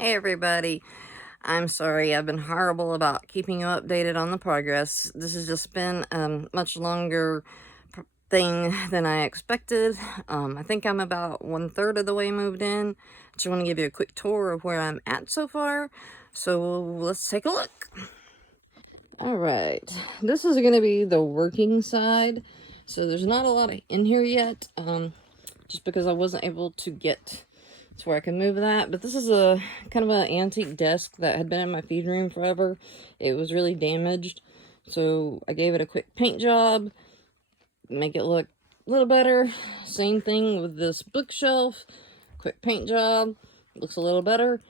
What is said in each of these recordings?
Hey everybody, I'm sorry I've been horrible about keeping you updated on the progress. This has just been a much longer thing than I expected. I think I'm about 1/3 of the way moved in. Just want to give you a quick tour of where I'm at so far. So let's take a look. Alright, this is going to be the working side. So there's not a lot in here yet, just because I wasn't able to get to where I can move that. But this is a kind of an antique desk that had been in my feed room forever. It was really damaged, so I gave it a quick paint job, make it look a little better. Same thing with this bookshelf, quick paint job, looks a little better.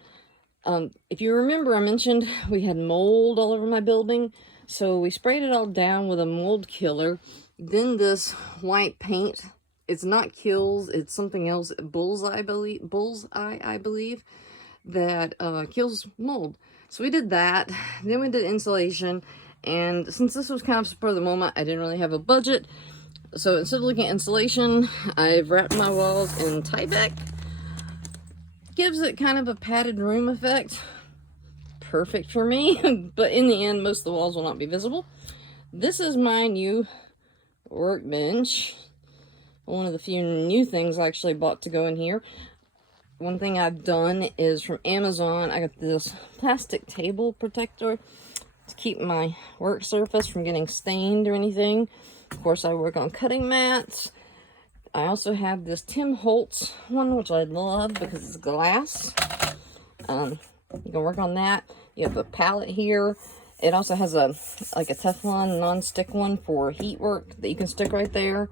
If you remember, I mentioned we had mold all over my building, so we sprayed it all down with a mold killer. Then this white paint, it's not Kills, it's something else, Bullseye, I believe, that kills mold. So we did that. Then we did insulation, and since this was kind of spur of the moment, I didn't really have a budget. So instead of looking at insulation, I've wrapped my walls in Tyvek. Gives it kind of a padded room effect. Perfect for me, but in the end, most of the walls will not be visible. This is my new workbench. One of the few new things I actually bought to go in here. One thing I've done is from Amazon, I got this plastic table protector to keep my work surface from getting stained or anything. Of course, I work on cutting mats. I also have this Tim Holtz one, which I love because it's glass. You can work on that. You have a pallet here. It also has a Teflon non-stick one for heat work that you can stick right there.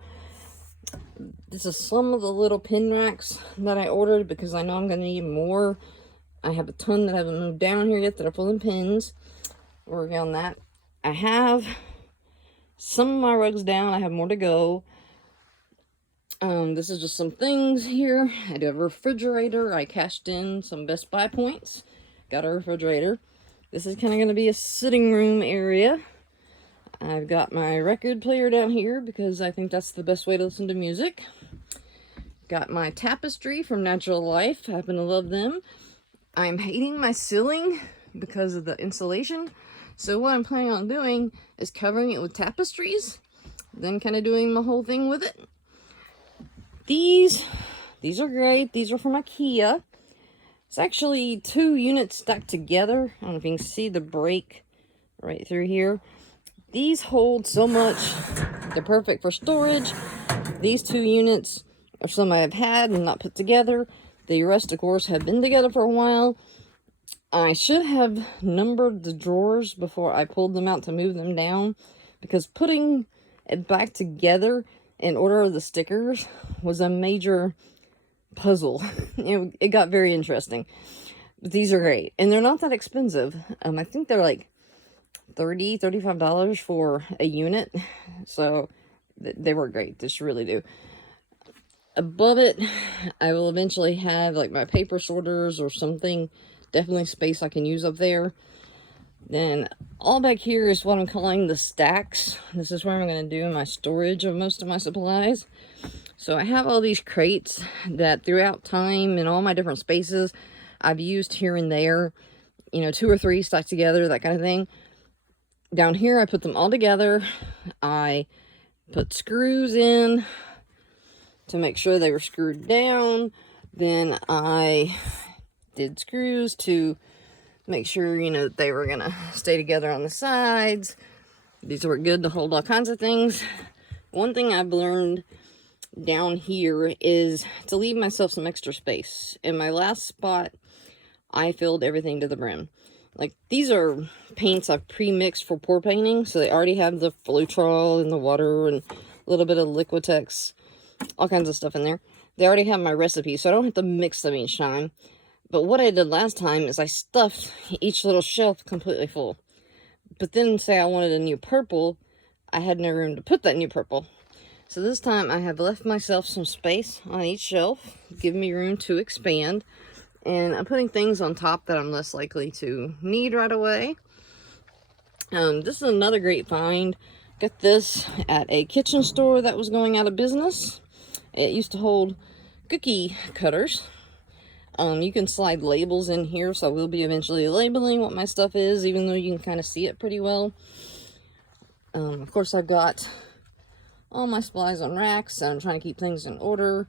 This is some of the little pin racks that I ordered because I know I'm going to need more. I have a ton that I haven't moved down here yet that are full of pins. Working on that. I have some of my rugs down. I have more to go. This is just some things here. I do have a refrigerator. I cashed in some Best Buy points. Got a refrigerator. This is kind of going to be a sitting room area. I've got my record player down here because I think that's the best way to listen to music. Got my tapestry from Natural Life. I happen to love them. I'm hating my ceiling because of the insulation. So what I'm planning on doing is covering it with tapestries. Then kind of doing my whole thing with it. These are great. These are from IKEA. It's actually 2 units stacked together. I don't know if you can see the break right through here. These hold so much. They're perfect for storage. These 2 units are some I have had and not put together. The rest, of course, have been together for a while. I should have numbered the drawers before I pulled them out to move them down, because putting it back together in order of the stickers was a major puzzle. It got very interesting. But these are great, and they're not that expensive. I think they're like $35 for a unit, so they were great. Just really do. Above it, I will eventually have like my paper sorters or something. Definitely space I can use up there. Then all back here is what I'm calling the stacks. This is where I'm going to do my storage of most of my supplies. So I have all these crates that throughout time in all my different spaces I've used here and there, 2 or 3 stacked together, that kind of thing. Down here I put them all together. I put screws in to make sure they were screwed down. Then I did screws to make sure, that they were gonna stay together on the sides. These were good to hold all kinds of things. One thing I've learned down here is to leave myself some extra space. In my last spot, I filled everything to the brim. Like, these are paints I've pre-mixed for pour painting, so they already have the Flutrol and the water and a little bit of Liquitex, all kinds of stuff in there. They already have my recipe, so I don't have to mix them each time. But what I did last time is I stuffed each little shelf completely full. But then, say I wanted a new purple, I had no room to put that new purple. So this time I have left myself some space on each shelf, giving me room to expand. And I'm putting things on top that I'm less likely to need right away. This is another great find. Got this at a kitchen store that was going out of business. It used to hold cookie cutters. You can slide labels in here, so I will be eventually labeling what my stuff is, even though you can kind of see it pretty well. Of course, I've got all my supplies on racks, and I'm trying to keep things in order.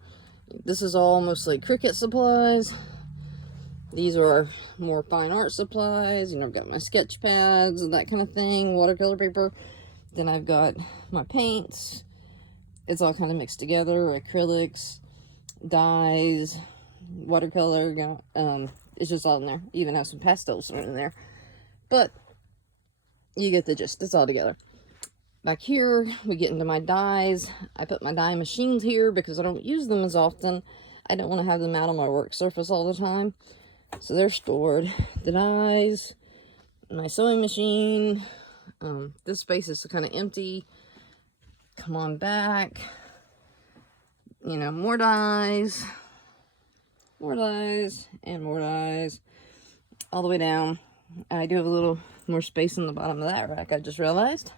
This is all mostly Cricut supplies. These are more fine art supplies, and I've got my sketch pads and that kind of thing, watercolor paper. Then I've got my paints. It's all kind of mixed together, acrylics, dyes, watercolor, you know, it's just all in there. Even have some pastels in there, but you get the gist. It's all together. Back here we get into my dyes. I put my dye machines here because I don't use them as often. I don't want to have them out on my work surface all the time, so they're stored. The dyes, my sewing machine. This space is kind of empty. Come on back. You know, more dyes, and more dyes, all the way down. I do have a little more space in the bottom of that rack, I just realized.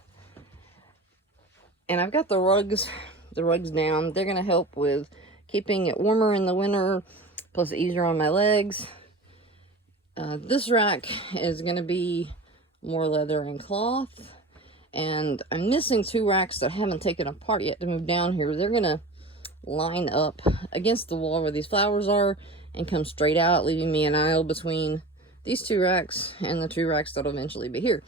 And I've got the rugs down. They're going to help with keeping it warmer in the winter, plus easier on my legs. This rack is going to be more leather and cloth. And I'm missing 2 racks that I haven't taken apart yet to move down here. They're going to line up against the wall where these flowers are and come straight out, leaving me an aisle between these 2 racks and the 2 racks that'll eventually be here.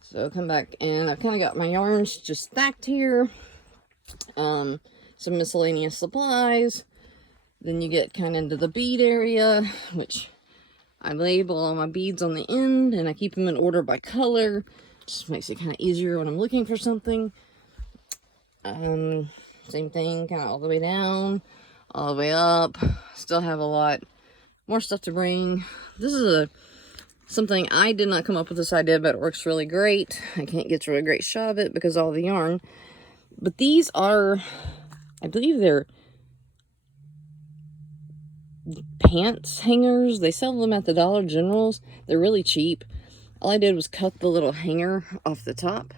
So come back, and I've kind of got my yarns just stacked here. Some miscellaneous supplies. Then you get kind of into the bead area, which I label all my beads on the end, and I keep them in order by color. Just makes it kind of easier when I'm looking for something. Same thing, kind of all the way down, all the way up. Still have a lot more stuff to bring. This is something I did not come up with this idea, but it works really great. I can't get a really great shot of it because of all the yarn. But these are, I believe they're pants hangers. They sell them at the Dollar Generals. They're really cheap. All I did was cut the little hanger off the top,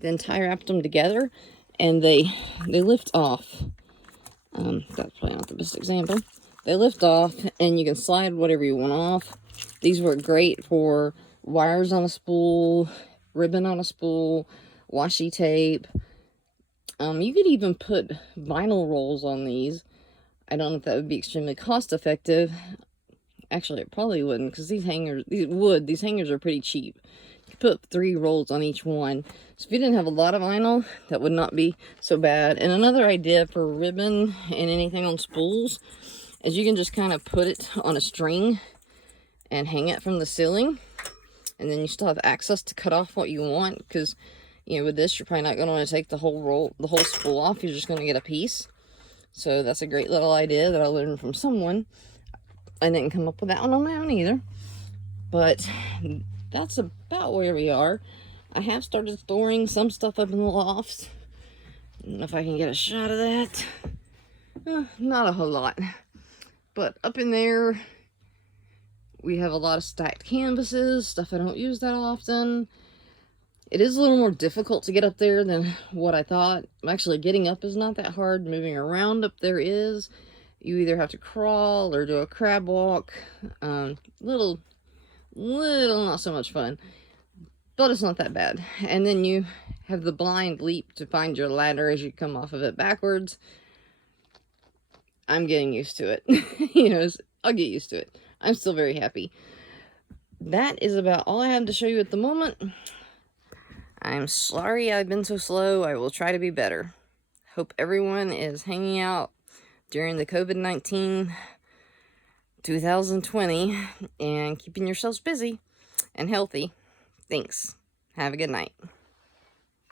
then tie wrapped them together, and they lift off. That's probably not the best example. They lift off, and you can slide whatever you want off. These work great for wires on a spool, ribbon on a spool, washi tape. You could even put vinyl rolls on these. I don't know if that would be extremely cost effective. Actually, it probably wouldn't, because these hangers are pretty cheap. You could put 3 rolls on each one. So if you didn't have a lot of vinyl, that would not be so bad. And another idea for ribbon and anything on spools is you can just kind of put it on a string and hang it from the ceiling. And then you still have access to cut off what you want, because, you know, with this, you're probably not going to want to take the whole roll, the whole spool off. You're just going to get a piece. So that's a great little idea that I learned from someone. I didn't come up with that one on my own either. But that's about where we are. I have started storing some stuff up in the lofts. I don't know if I can get a shot of that. Not a whole lot. But up in there, we have a lot of stacked canvases, stuff I don't use that often. It is a little more difficult to get up there than what I thought. Actually, getting up is not that hard. Moving around up there is. You either have to crawl or do a crab walk. Little not so much fun. But it's not that bad. And then you have the blind leap to find your ladder as you come off of it backwards. I'm getting used to it. You know, I'll get used to it. I'm still very happy. That is about all I have to show you at the moment. I'm sorry I've been so slow. I will try to be better. Hope everyone is hanging out during the COVID-19 2020 and keeping yourselves busy and healthy. Thanks. Have a good night.